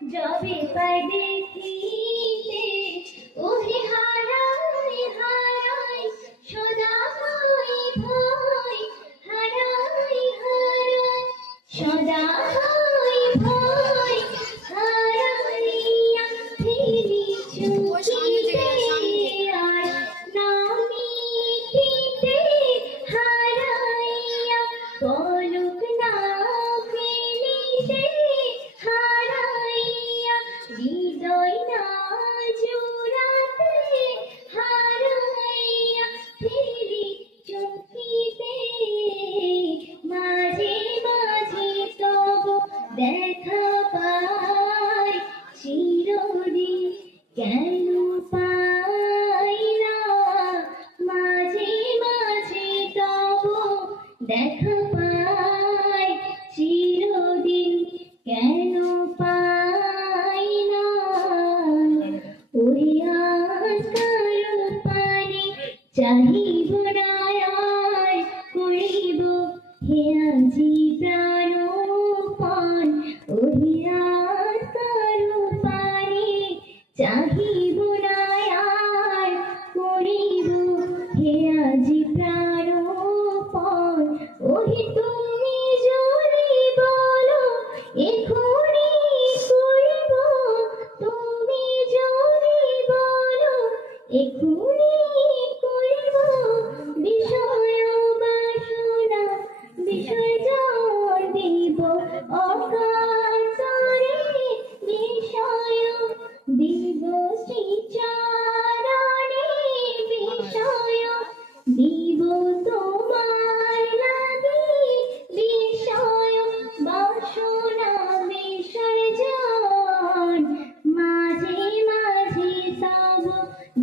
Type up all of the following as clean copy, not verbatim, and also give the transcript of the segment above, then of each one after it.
যবে পাই দেখিতে ওহে হারাই হারাই সদা হয় ভয় হারাই হারাই সদা হয় ভয় হারাইয়া ফিরি চুকিতে আর নামিতে হারাইয়া পলক না ফেলিতে হারাইয়া হৃদয় না জোড়াতে হারাইয়া ফিরি চকিতে মাঝে মাঝে তব দেখা পাই চিরদিন কেন পাই না মাঝে মাঝে তব দেখা পাই চিরদিন কেন পাই না ওই আকার পানে চাহিব না আর করিব হে আজি প্রাণপণ ওই আকার পানে চাহিব না আর করিব হে আজি প্রাণপণ ওহে তুমি যদি বলো এখনি করিব তুমি যদি বলো এখনি করিব বিষয় বাসনা বিসর্জন দিব অকাতরে বিষয় দিব শ্রীচরণে বিষয় দিব তোমার লাগি বিষয় বাসনা বিসর্জন মাঝে মাঝে তব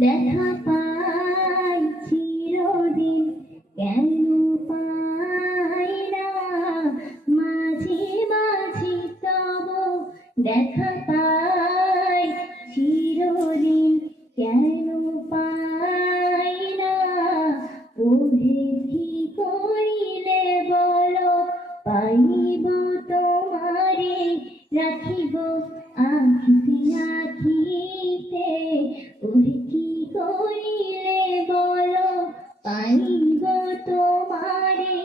দেখা পাই চিরদিন কেন পাই না মাঝে মাঝে তব দেখা পাই চিরদিন কেন পাই না ওহে কি করিলে বলো পাইব তোমারে রাখিব আখিতে আখিতে ওহে কি করিলে বলো পাইব তোমারে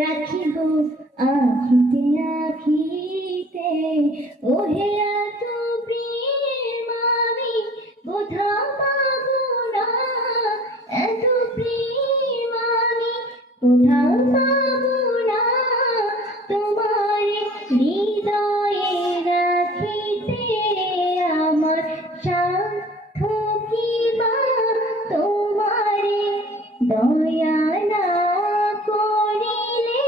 রাখিব আখিতে আখিতে ওহে এত প্রেম আমি কোথাও পাবো না এত প্রেম আমি কোথাও পাবো না তোমার হৃদয়ে রাখিতে আমার সাধ্য কি বা তোমারে দয়া না করিলে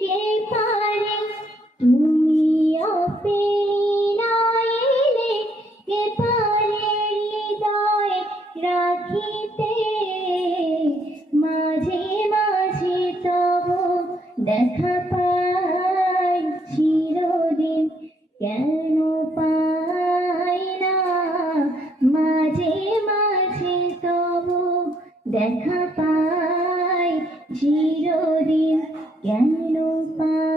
কে পারে তুমি অপেনাইলে কে পারে হৃদয়ে রাখিতে মাঝে মাঝে তব দেখা পাই চিরদিন কেন পাই না মাঝে মাঝে তব দেখা পাই চিরদিন কেন পাই